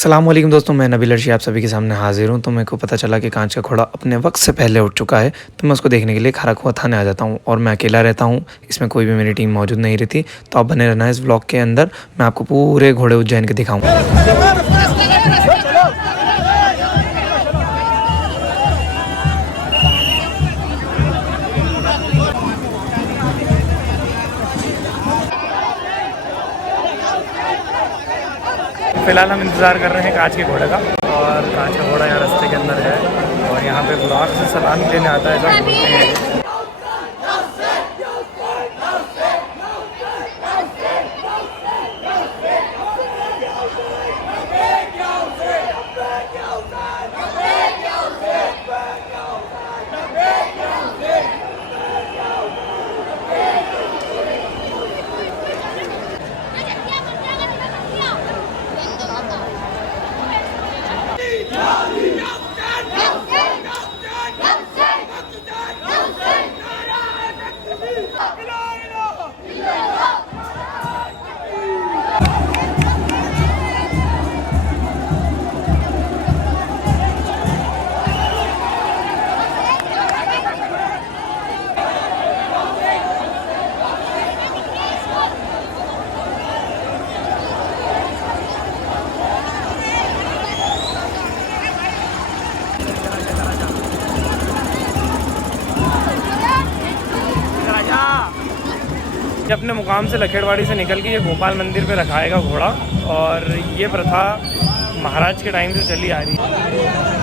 अस्सलाम वालेकुम दोस्तों, मैं नबील अर्शी आप सभी के सामने हाज़िर हूँ। तो मेरे को पता चला कि कांच का घोड़ा अपने वक्त से पहले उठ चुका है, तो मैं उसको देखने के लिए खारा-कुआं थाने आ जाता हूँ और मैं अकेला रहता हूँ, इसमें कोई भी मेरी टीम मौजूद नहीं रहती। तो आप बने रहना इस व्लॉग के अंदर, मैं आपको पूरे घोड़े उज्जैन के दिखाऊँगा। फ़िलहाल हम इंतज़ार कर रहे हैं कांच के घोड़े का, और कांच का घोड़ा यहाँ रास्ते के अंदर है और यहाँ पे बुराक से सलामी लेने आता है, ऐसा बोलते हैं। अपने मुकाम से लखेड़वाड़ी से निकल के ये गोपाल मंदिर पे रखाएगा घोड़ा, और ये प्रथा महाराज के टाइम से चली आ रही है।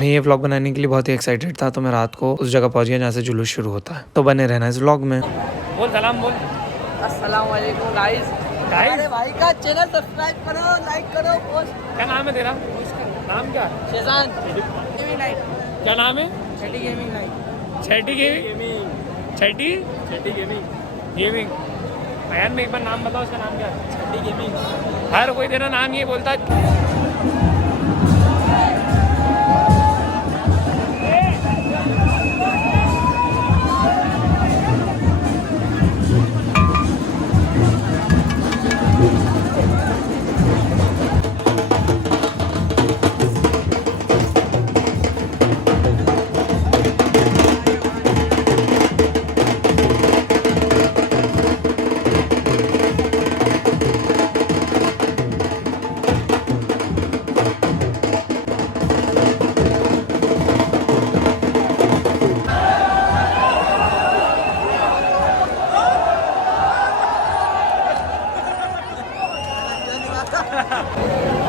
मैं ये व्लॉग बनाने के लिए बहुत ही एक्साइटेड था, तो मैं रात को उस जगह पहुंच गया जहाँ से जुलूस शुरू होता है। तो बने रहना इस व्लॉग में। बोल सलाम बोल। अस्सलाम वालेकुम गाइस। हमारे भाई का चैनल सब्सक्राइब करो, लाइक करो, पोस्ट। क्या नाम है तेरा? नाम क्या? Schezwan gaming night. क्या नाम है? छठी गेमिंग नाइट। छठी गेमिंग। छठी छठी गेमिंग। गेमिंग। अयान में एक बार नाम बताओ, उसका नाम क्या है? छठी गेमिंग। हर कोई तेरा नाम ये बोलता है।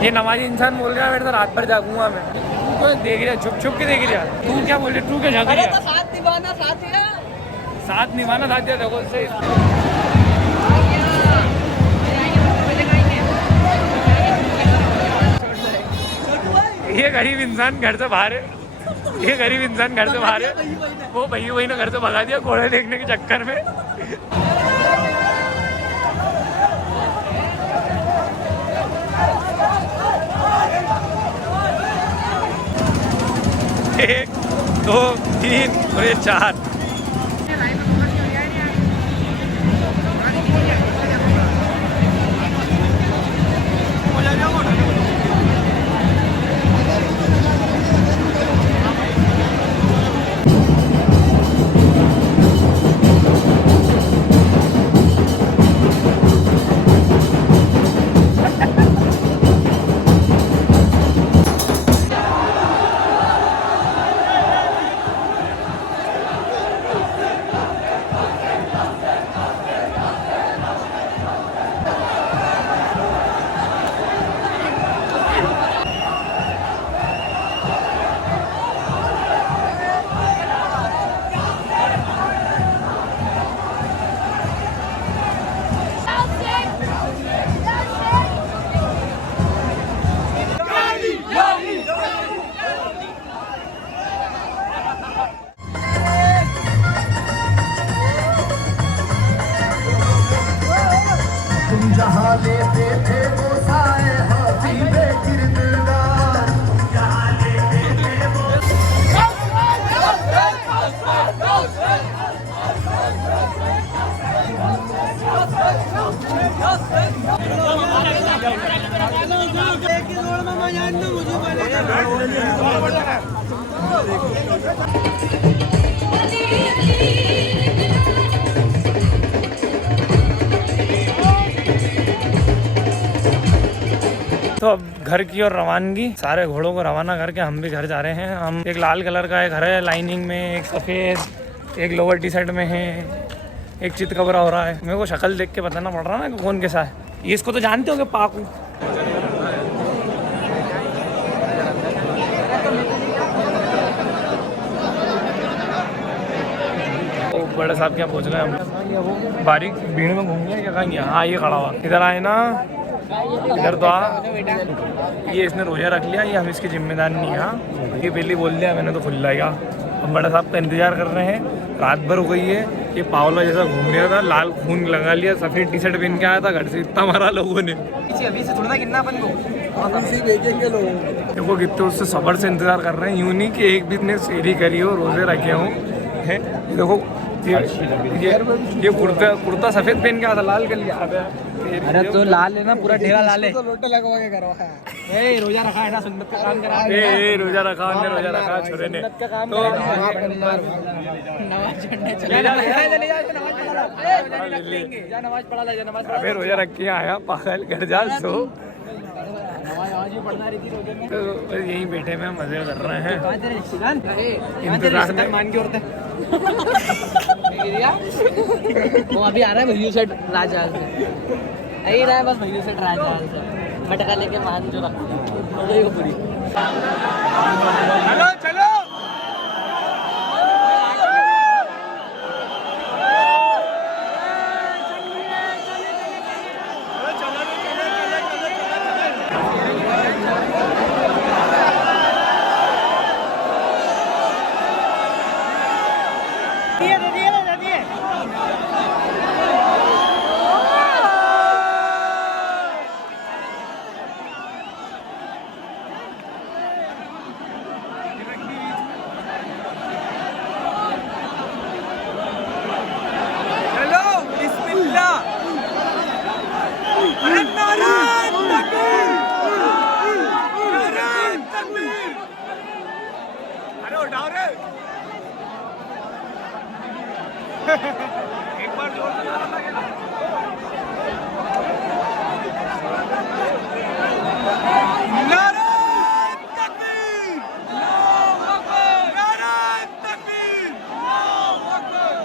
ये नमाजी इंसान बोल रहा है मेरे तो रात भर जागूंगा मैं। उसको देख रहा, छुप छुप के देख रहा। तू क्या बोल रही, तू क्या झांक अरे रहा? तो साथ निभाना साथ ही है। साथ निभाना साथ दिया देखो से। ये गरीब इंसान घर से बाहर है, ये गरीब इंसान घर से बाहर है। वो भैया वही ने घर से भगा दिया घोड़े देखने के चक्कर में। एक दो तीन और ये चार। जहाँ लेते थे वो साए हबीबे किरदार, जहाँ लेते थे वो तो अब घर की ओर रवानगी, सारे घोड़ों को रवाना करके हम भी घर जा रहे हैं। हम एक लाल कलर का एक घर है लाइनिंग में, एक सफ़ेद, एक लोअर टी शर्ट में है, एक चित कबरा हो रहा है। मेरे को शक्ल देख के बताना पड़ रहा ना कि कौन कैसा है। ये इसको तो जानते होंगे पाकू। ओ बड़े साहब क्या पहुँच गए हम। बारीक भीड़ में घूम गए क्या कहीं? हाँ ये खड़ा हुआ, इधर आए ना, इधर तो आ। ये इसने रोजा रख लिया, ये हम इसकी जिम्मेदार नहीं है। ये पहले बोल दिया मैंने तो खुल जाएगा। हम बड़ा साहब का इंतजार कर रहे हैं, रात भर हो गई है। ये पावला जैसा घूम रहा था, लाल खून लगा लिया, सफ़ेद टी शर्ट पहन के आया था, घर से इतना मारा लोगों ने। अभी से थोड़ा गिनना अपन को, भेजेंगे लोग। देखो कितने उससे सब्र से इंतजार कर रहे हैं। यूँ नहीं कि एक भी ने सेरी करी हो, रोजे रखे हों। है देखो ये कुर्ता सफ़ेद पहन के आया था, लाल कर लिया। अरे तो लाल है ना, पूरा ढेरा लाल है। तो लोटा लगवा के करवाया है। रोजा रखा है ना, सुन्नत का काम करा। रोजा रखा, हमने रोजा रखा छोरे ने। सुन्नत का काम तो नमाज पढ़ने चले जा, नमाज पढ़ा ले, नमाज पढ़ा। अबे रोजा रख के आया पागल, घर जा सो। नमाज भी पढ़ना रही थी रोजे में। तो यहीं बैठे में मजे कर रहे हैं। इंतजार मान के उड़ते। वो अभी आ रहा है भैया सेठ राजहाल से, यही रहा है बस भैया सेठ राजहाल से मटका लेके मान जो रखा हो पूरी। चलो चलो एक बार जोर से नारा लगेगा। नारा तकबीर, अल्लाहू अकबर, नारा तकबीर, अल्लाहू अकबर।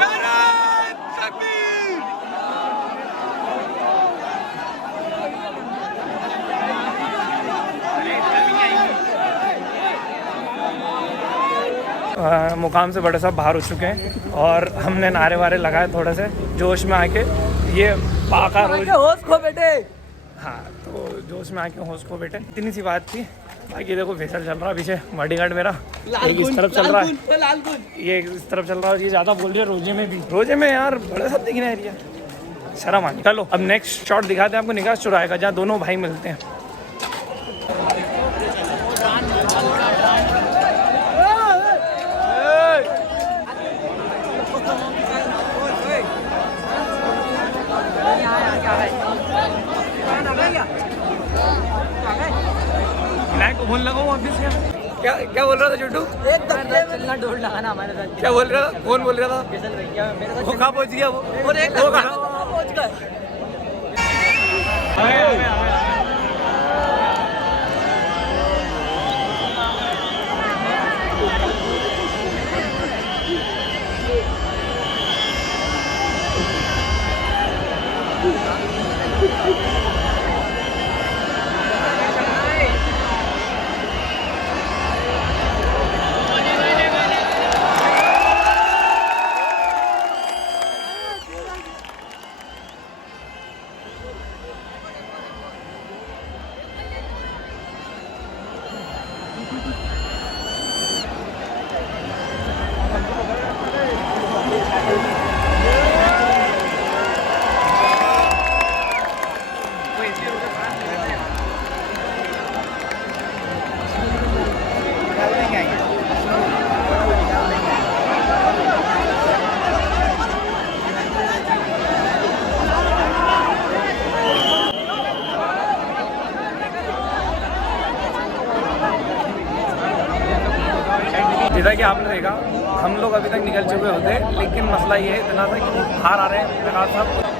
नारा तकबीर, मुकाम से बड़े साहब बाहर हो चुके हैं और हमने नारे वारे लगाए थोड़े से जोश में आके। ये पाका रोज होश खो बेटे। हाँ, तो जोश में आके होश को बेटे, इतनी सी बात थी। बाकी देखो फेसर चल रहा है पीछे, बॉडीगार्ड मेरा एक इस तरफ चल रहा है, ये इस तरफ चल रहा है। ये ज़्यादा बोल रही है रोजे में भी, रोजे में यार बड़े सब दिखना है यार, शर्म आनी। चलो अब नेक्स्ट शॉट दिखाते हैं आपको निकाह चुराए का, जहाँ दोनों भाई मिलते हैं। को बोल लगा ऑफिस में क्या क्या बोल रहा था छोटू? चलना डोर लगाना हमारे साथ। क्या बोल रहा था? कौन बोल रहा था? किशन भैया मेरे वो कहाँ पहुँच गया? वो पहुंच गए। जैसा कि आपने देखा हम लोग अभी तक निकल चुके होते, लेकिन मसला ये है इतना था कि बाहर आ रहे हैं नगाड़ साहब।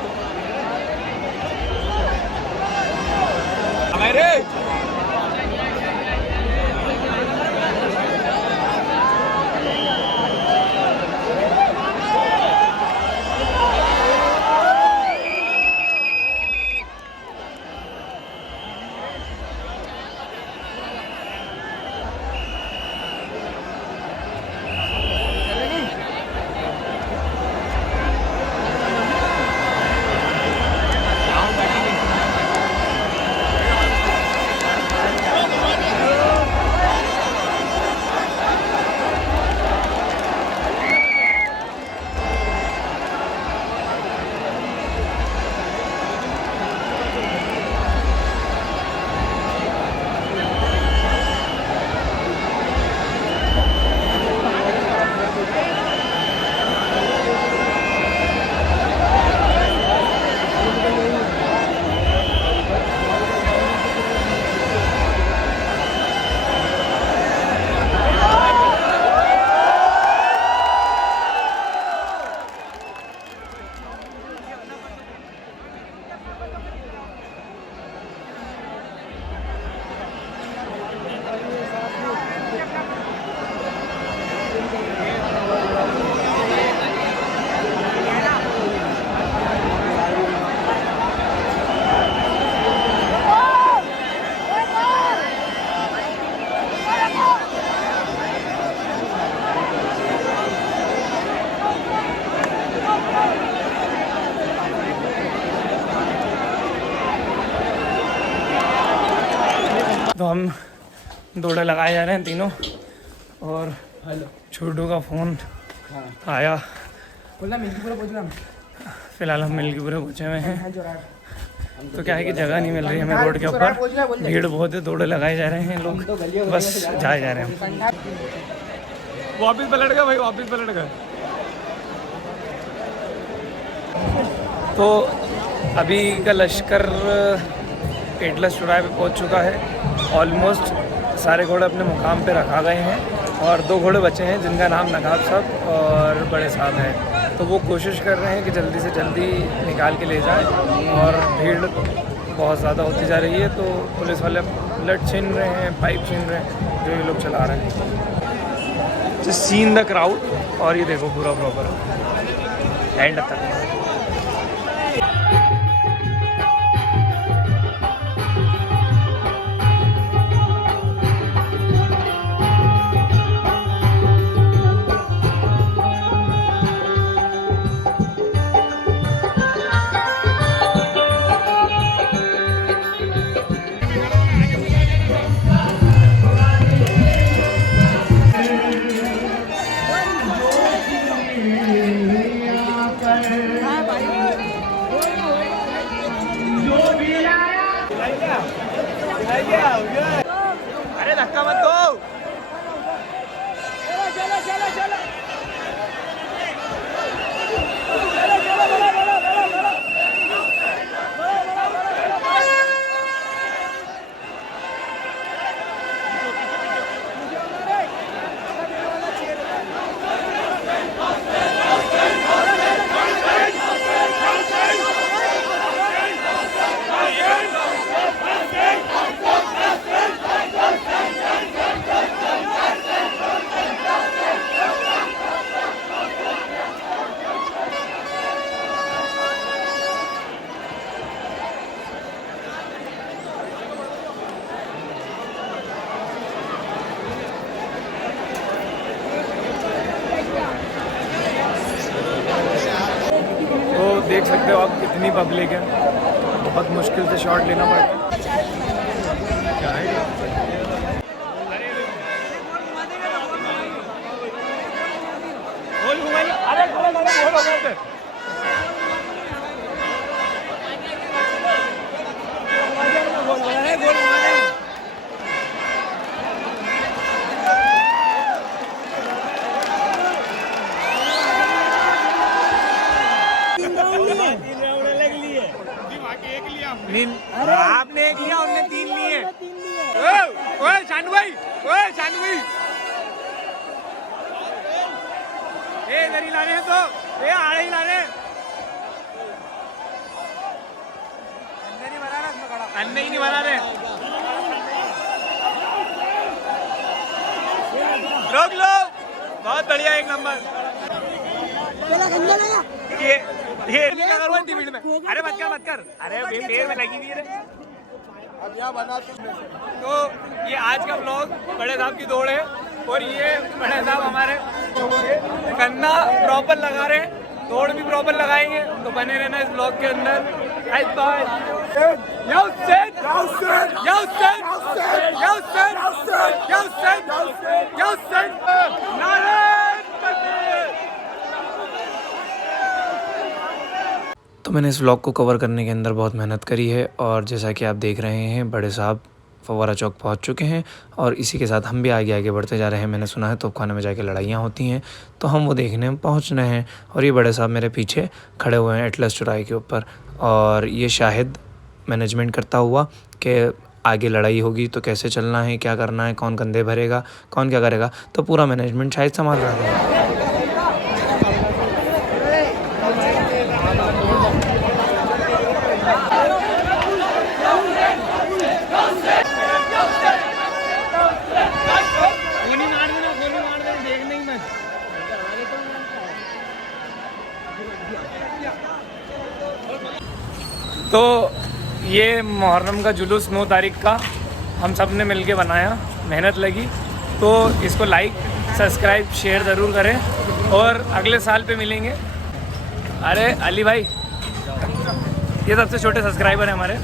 तो हम दौड़े लगाए जा रहे हैं तीनों, और छोटू का फ़ोन आया। फिलहाल हम मिल्कीपुरा पहुँचे हुए हैं। तो क्या है कि जगह नहीं मिल रही हमें रोड के ऊपर, भीड़ बहुत है, दौड़े लगाए जा रहे हैं लोग, बस जाए जा रहे हैं। वापिस पलट गए भाई, वापिस पलट गए। तो अभी का लश्कर एटलस चौराहे पे पहुंच चुका है। ऑलमोस्ट सारे घोड़े अपने मुकाम पे रखा गए हैं और 2 घोड़े बचे हैं जिनका नाम नगाब साहब और बड़े साहब है। तो वो कोशिश कर रहे हैं कि जल्दी से जल्दी निकाल के ले जाएं, और भीड़ बहुत ज़्यादा होती जा रही है। तो पुलिस वाले ब्लड छीन रहे हैं, पाइप छीन रहे हैं, जो ये लोग चला रहे हैं। जस्ट सीन द क्राउड, और ये देखो पूरा प्रॉपर एंड तक। अरे धक्का मत दो। तो देख सकते हो आप कितनी पब्लिक है, बहुत मुश्किल से शॉट लेना पड़ता है। आपने एक लिया, उनने 3 लिए। ओए शानू भाई, ओए शानू भाई, इधर ही ला रहे हैं तो, आड़े ही ला रहे हैं। अन्ने ही नहीं बना रहे। रोक लो, बहुत बढ़िया, एक नंबर। ये क्या करूँ भीड़ में? अरे मत कर, अरे पेड़ में लगी हुई है। अब यहाँ बना तो ये आज का ब्लॉग बड़े साहब की दौड़ है, और ये बड़े साहब हमारे गन्ना प्रॉपर लगा रहे हैं, दौड़ भी प्रॉपर लगाएंगे, तो बने रहना इस ब्लॉग के अंदर। तो मैंने इस व्लॉग को कवर करने के अंदर बहुत मेहनत करी है, और जैसा कि आप देख रहे हैं बड़े साहब फव्वारा चौक पहुंच चुके हैं, और इसी के साथ हम भी आगे बढ़ते जा रहे हैं। मैंने सुना है तोपखाने में जाके लड़ाइयाँ होती हैं, तो हम वो देखने पहुंच रहे हैं। और ये बड़े साहब मेरे पीछे खड़े हुए हैं एटलस चौराहे के ऊपर, और ये शाहिद मैनेजमेंट करता हुआ कि आगे लड़ाई होगी तो कैसे चलना है, क्या करना है, कौन कंधे भरेगा, कौन क्या करेगा, तो पूरा मैनेजमेंट शायद संभाल रहा था। तो ये मुहर्रम का जुलूस 9 तारीख का हम सब ने मिल के बनाया, मेहनत लगी, तो इसको लाइक सब्सक्राइब शेयर ज़रूर करें, और अगले साल पे मिलेंगे। अरे अली भाई, ये सबसे छोटे सब्सक्राइबर हैं हमारे।